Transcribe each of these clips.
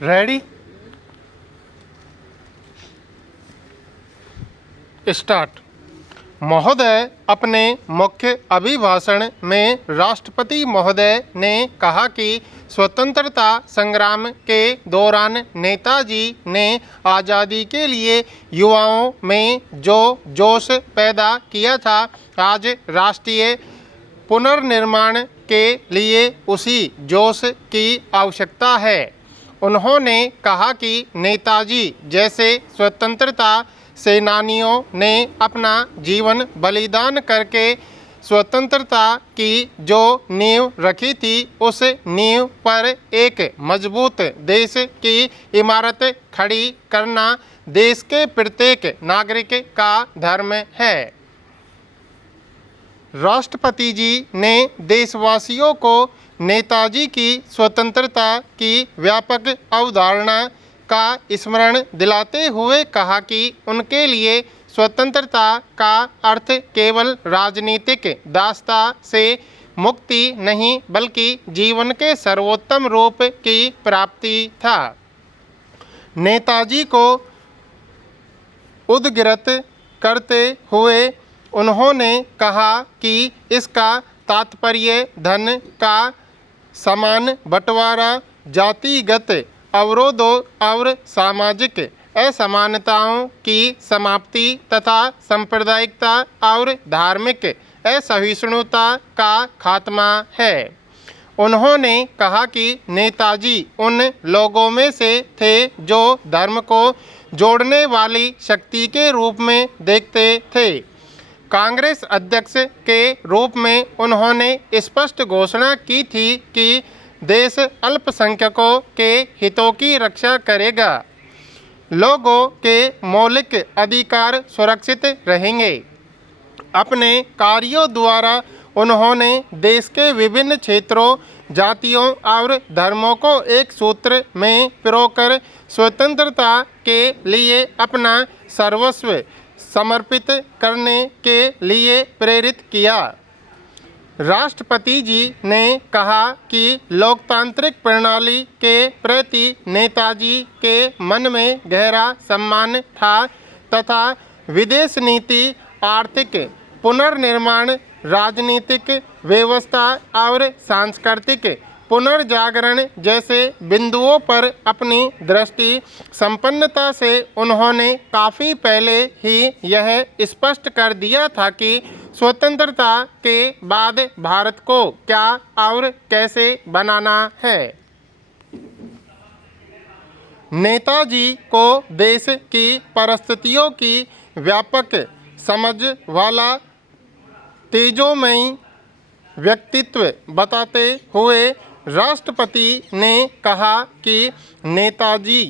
Ready start. महोदय, अपने मुख्य अभिभाषण में राष्ट्रपति महोदय ने कहा कि स्वतंत्रता संग्राम के दौरान नेताजी ने आज़ादी के लिए युवाओं में जो जोश पैदा किया था, आज राष्ट्रीय पुनर्निर्माण के लिए उसी जोश की आवश्यकता है। उन्होंने कहा कि नेताजी जैसे स्वतंत्रता सेनानियों ने अपना जीवन बलिदान करके स्वतंत्रता की जो नींव रखी थी, उस नींव पर एक मजबूत देश की इमारत खड़ी करना देश के प्रत्येक नागरिक का धर्म है। राष्ट्रपति जी ने देशवासियों को नेताजी की स्वतंत्रता की व्यापक अवधारणा का स्मरण दिलाते हुए कहा कि उनके लिए स्वतंत्रता का अर्थ केवल राजनीतिक दास्ता से मुक्ति नहीं, बल्कि जीवन के सर्वोत्तम रूप की प्राप्ति था। नेताजी को उद्धृत करते हुए उन्होंने कहा कि इसका तात्पर्य धन का समान बंटवारा, जातिगत अवरोधों और सामाजिक असमानताओं की समाप्ति तथा सांप्रदायिकता और धार्मिक असहिष्णुता का खात्मा है। उन्होंने कहा कि नेताजी उन लोगों में से थे जो धर्म को जोड़ने वाली शक्ति के रूप में देखते थे। कांग्रेस अध्यक्ष के रूप में उन्होंने स्पष्ट घोषणा की थी कि देश अल्पसंख्यकों के हितों की रक्षा करेगा, लोगों के मौलिक अधिकार सुरक्षित रहेंगे। अपने कार्यों द्वारा उन्होंने देश के विभिन्न क्षेत्रों, जातियों और धर्मों को एक सूत्र में पिरोकर स्वतंत्रता के लिए अपना सर्वस्व समर्पित करने के लिए प्रेरित किया। राष्ट्रपति जी ने कहा कि लोकतांत्रिक प्रणाली के प्रति नेताजी के मन में गहरा सम्मान था तथा विदेश नीति, आर्थिक पुनर्निर्माण, राजनीतिक व्यवस्था और सांस्कृतिक पुनर्जागरण जैसे बिंदुओं पर अपनी दृष्टि संपन्नता से उन्होंने काफ़ी पहले ही यह स्पष्ट कर दिया था कि स्वतंत्रता के बाद भारत को क्या और कैसे बनाना है। नेताजी को देश की परिस्थितियों की व्यापक समझ वाला तेजोमयी व्यक्तित्व बताते हुए राष्ट्रपति ने कहा कि नेताजी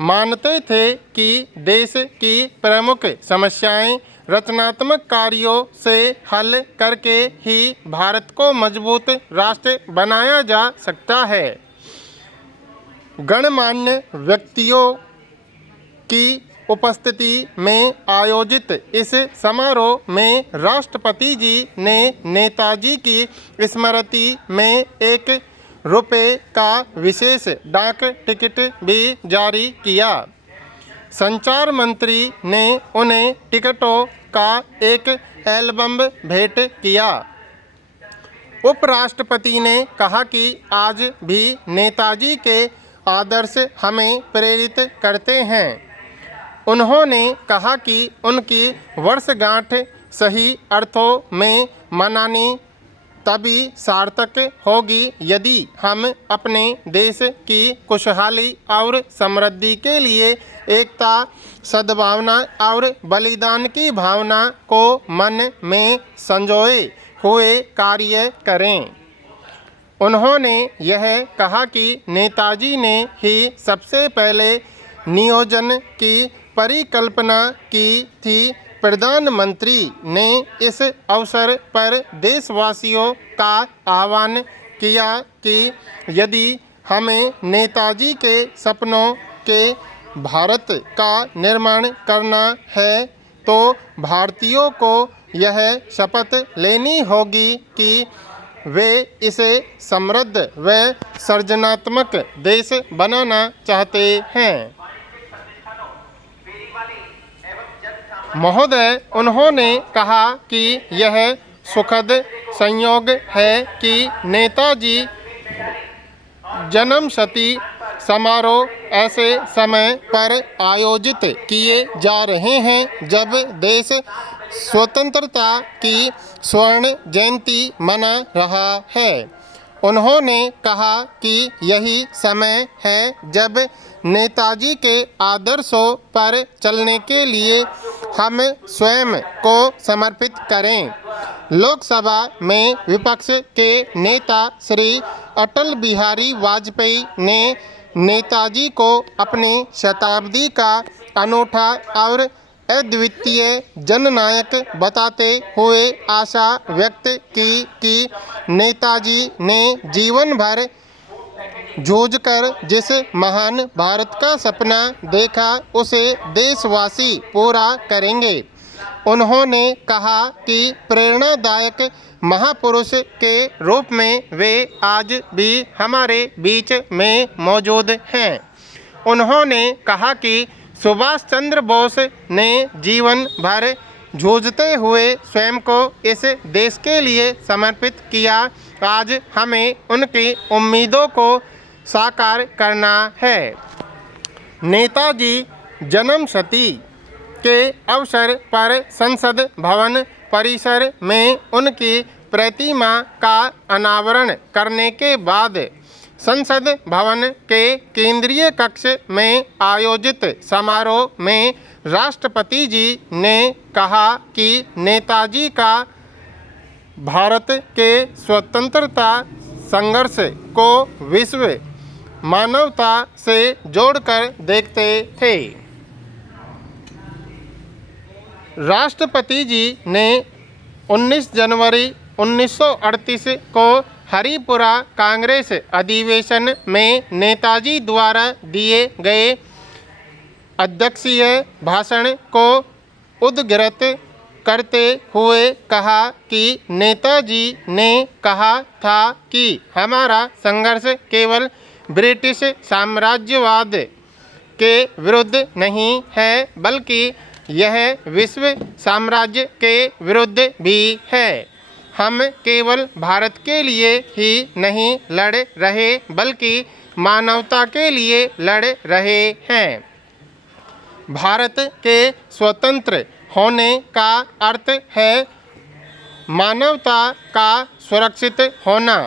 मानते थे कि देश की प्रमुख समस्याएं रचनात्मक कार्यों से हल करके ही भारत को मजबूत राष्ट्र बनाया जा सकता है। गणमान्य व्यक्तियों की उपस्थिति में आयोजित इस समारोह में राष्ट्रपति जी ने नेताजी की स्मृति में ₹1 का विशेष डाक टिकट भी जारी किया। संचार मंत्री ने उन्हें टिकटों का एक एल्बम भेंट किया। उपराष्ट्रपति ने कहा कि आज भी नेताजी के आदर्श हमें प्रेरित करते हैं। उन्होंने कहा कि उनकी वर्षगांठ सही अर्थों में मनानी तभी सार्थक होगी यदि हम अपने देश की खुशहाली और समृद्धि के लिए एकता, सद्भावना और बलिदान की भावना को मन में संजोए हुए कार्य करें। उन्होंने यह कहा कि नेताजी ने ही सबसे पहले नियोजन की परिकल्पना की थी। प्रधानमंत्री ने इस अवसर पर देशवासियों का आह्वान किया कि यदि हमें नेताजी के सपनों के भारत का निर्माण करना है तो भारतीयों को यह शपथ लेनी होगी कि वे इसे समृद्ध व सृजनात्मक देश बनाना चाहते हैं। महोदय, उन्होंने कहा कि यह सुखद संयोग है कि नेताजी जन्मशती समारोह ऐसे समय पर आयोजित किए जा रहे हैं जब देश स्वतंत्रता की स्वर्ण जयंती मना रहा है। उन्होंने कहा कि यही समय है जब नेताजी के आदर्शों पर चलने के लिए हम स्वयं को समर्पित करें। लोकसभा में विपक्ष के नेता श्री अटल बिहारी वाजपेयी ने नेताजी को अपनी शताब्दी का अनूठा और अद्वितीय जननायक बताते हुए आशा व्यक्त की कि नेताजी ने जीवन भर जूझकर जिस महान भारत का सपना देखा उसे देशवासी पूरा करेंगे। उन्होंने कहा कि प्रेरणादायक महापुरुष के रूप में वे आज भी हमारे बीच में मौजूद हैं। उन्होंने कहा कि सुभाष चंद्र बोस ने जीवन भर जूझते हुए स्वयं को इस देश के लिए समर्पित किया। आज हमें उनकी उम्मीदों को साकार करना है। नेताजी जन्मशती के अवसर पर संसद भवन परिसर में उनकी प्रतिमा का अनावरण करने के बाद संसद भवन के केंद्रीय कक्ष में आयोजित समारोह में राष्ट्रपति जी ने कहा कि नेताजी का भारत के स्वतंत्रता संघर्ष को विश्व मानवता से जोड़कर देखते थे। राष्ट्रपति जी ने 19 जनवरी 1938 को हरिपुरा कांग्रेस अधिवेशन में नेताजी द्वारा दिए गए अध्यक्षीय भाषण को उद्धृत करते हुए कहा कि नेताजी ने कहा था कि हमारा संघर्ष केवल ब्रिटिश साम्राज्यवाद के विरुद्ध नहीं है बल्कि यह विश्व साम्राज्य के विरुद्ध भी है। हम केवल भारत के लिए ही नहीं लड़ रहे बल्कि मानवता के लिए लड़ रहे हैं। भारत के स्वतंत्र होने का अर्थ है मानवता का सुरक्षित होना।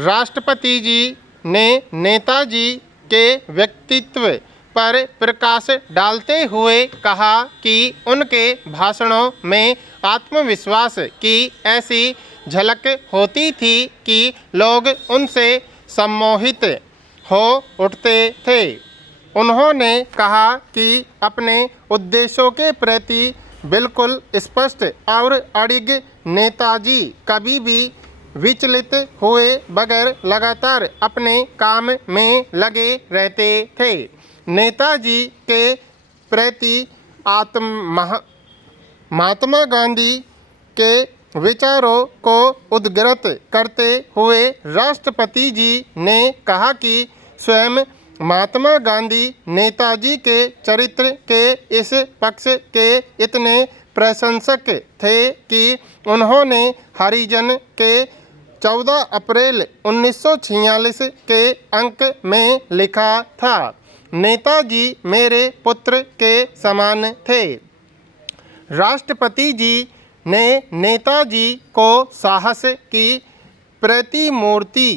राष्ट्रपति जी ने नेताजी के व्यक्तित्व पर प्रकाश डालते हुए कहा कि उनके भाषणों में आत्मविश्वास की ऐसी झलक होती थी कि लोग उनसे सम्मोहित हो उठते थे। उन्होंने कहा कि अपने उद्देश्यों के प्रति बिल्कुल स्पष्ट और अडिग नेताजी कभी भी विचलित हुए बगैर लगातार अपने काम में लगे रहते थे। नेताजी के प्रति महात्मा गांधी के विचारों को उद्धृत करते हुए राष्ट्रपति जी ने कहा कि स्वयं महात्मा गांधी नेताजी के चरित्र के इस पक्ष के इतने प्रशंसक थे कि उन्होंने हरिजन के 14 अप्रैल 1946 के अंक में लिखा था, नेताजी मेरे पुत्र के समान थे। राष्ट्रपति जी ने नेताजी को साहस की प्रतिमूर्ति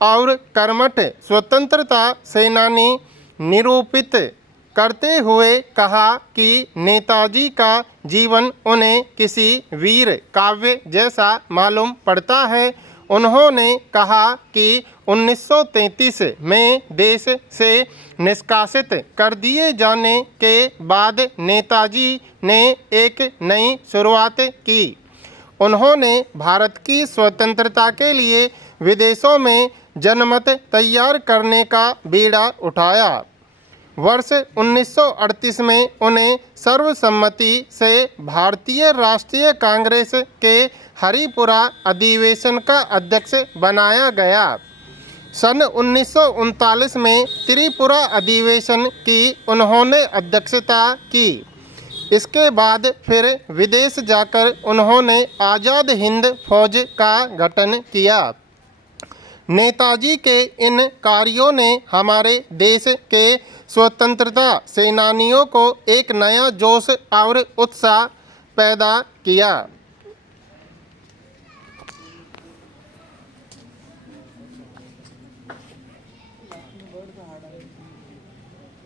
और कर्मठ स्वतंत्रता सेनानी निरूपित करते हुए कहा कि नेताजी का जीवन उन्हें किसी वीर काव्य जैसा मालूम पड़ता है। उन्होंने कहा कि 1933 में देश से निष्कासित कर दिए जाने के बाद नेताजी ने एक नई शुरुआत की। उन्होंने भारत की स्वतंत्रता के लिए विदेशों में जनमत तैयार करने का बीड़ा उठाया। वर्ष 1938 में उन्हें सर्वसम्मति से भारतीय राष्ट्रीय कांग्रेस के हरिपुरा अधिवेशन का अध्यक्ष बनाया गया। सन 1939 में त्रिपुरा अधिवेशन की उन्होंने अध्यक्षता की। इसके बाद फिर विदेश जाकर उन्होंने आज़ाद हिंद फौज का गठन किया। नेताजी के इन कार्यों ने हमारे देश के स्वतंत्रता सेनानियों को एक नया जोश और उत्साह पैदा किया।